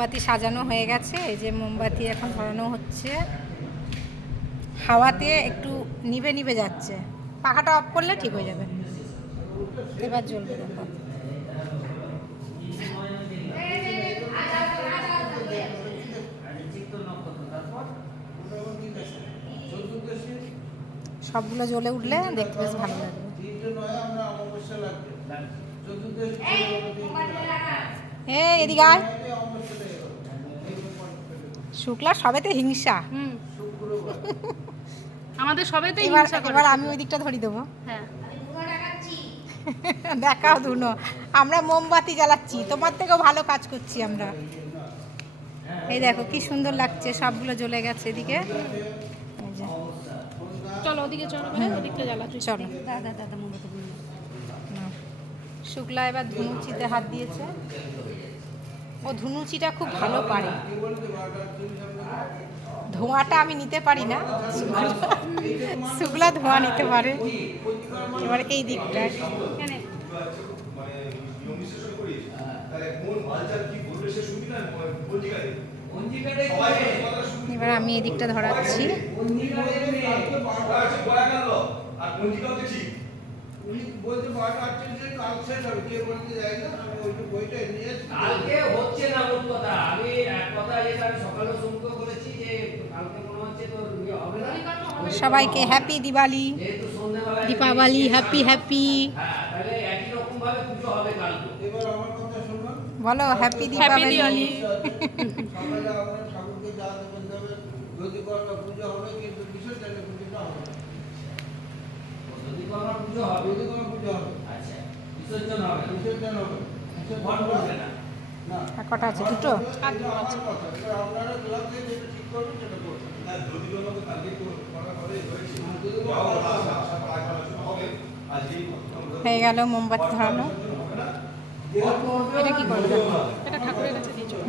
মোমবাতি সাজানো হয়ে গেছে, এই যে মোমবাতি এখন ধরানো হচ্ছে। হাওয়াতে একটু নিভে নিভে যাচ্ছে, পাখাটা অফ করলে ঠিক হয়ে যাবে। এবার জ্বলবে দেখো। সবগুলো জ্বলে উঠলে দেখতে বেশ ভালো লাগবে। এদিকে আয়। শুক্লা সবেতে হিংসা। আমাদের সবেতেই এবার হিংসা করে। এবার আমি ওই দিকটা ধরিয়ে দেবো। হ্যাঁ, দেখাও ধুনো, আমরা মোমবাতি জ্বালাচ্ছি, তোমার থেকেও ভালো কাজ করছি আমরা। এই দেখো কি সুন্দর লাগছে, সবগুলো জ্বলে গেছে এদিকে। এই যে চলো ওদিকে চলো, ওদিকটা জ্বালা। চলো। দাদা দাদা মোমবাতি। শুক্লা এবার ধুনুচিতে হাত দিয়েছে। ও ধুনুচিটা খুব ভালো পারে। ধোঁয়াটা আমি নিতে পারি না, শুক্লা ধোঁয়া নিতে পারে। এবার এই দিকটায় এবার আমি এই দিকটা ধরাচ্ছি। সবাইকে happy Diwali, Deepavali, happy happy বলো, হ্যাপি দীপাবলি। কটা আছে? দুটো। হয়ে গেল মোমবাতি ধরানো। এটা কি করবে? এটা ঠাকুরের কাছে দিয়ে চলে।